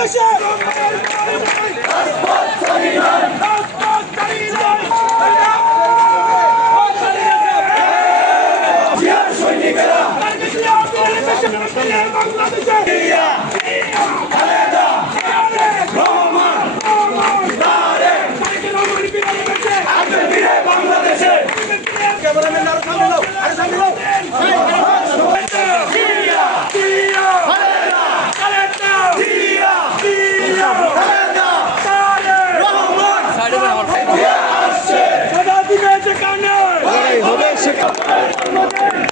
Dankeschön! Chicago,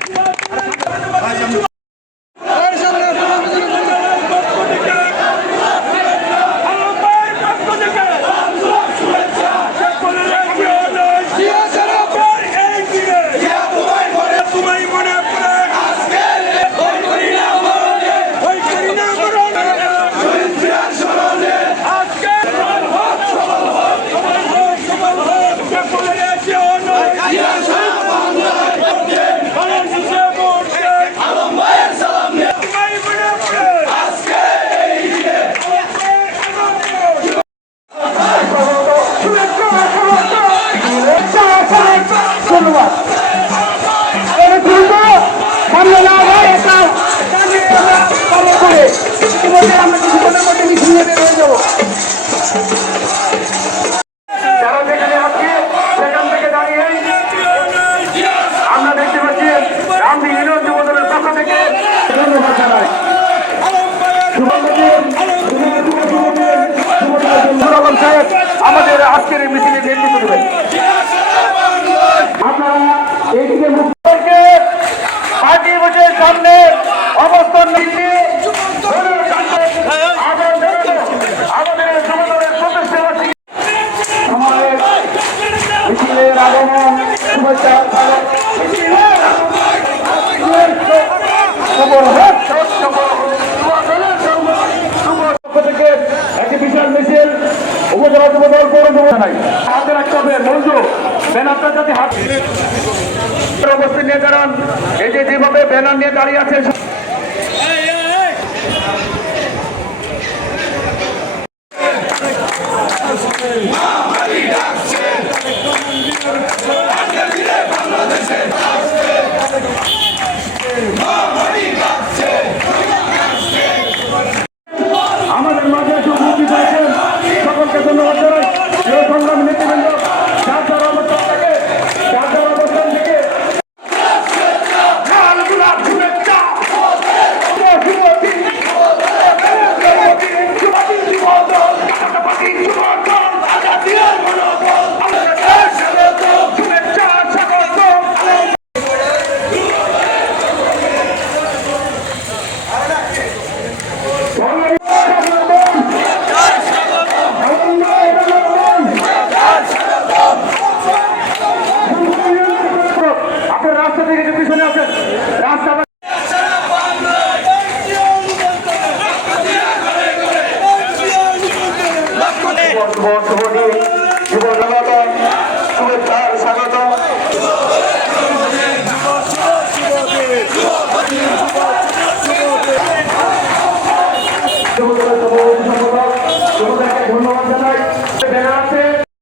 মিছিলের আগমন শুভেচ্ছা থেকে একটি বিশাল মিছিল উপজেলা যুব দল পৌরসভা হাতে রাখতে ব্যানারটা যাতে হাত অবস্থা নিয়ে দাঁড়ান। এই যে যেভাবে ব্যানার নিয়ে দাঁড়িয়ে আছে সর্বদিক যুবজনতা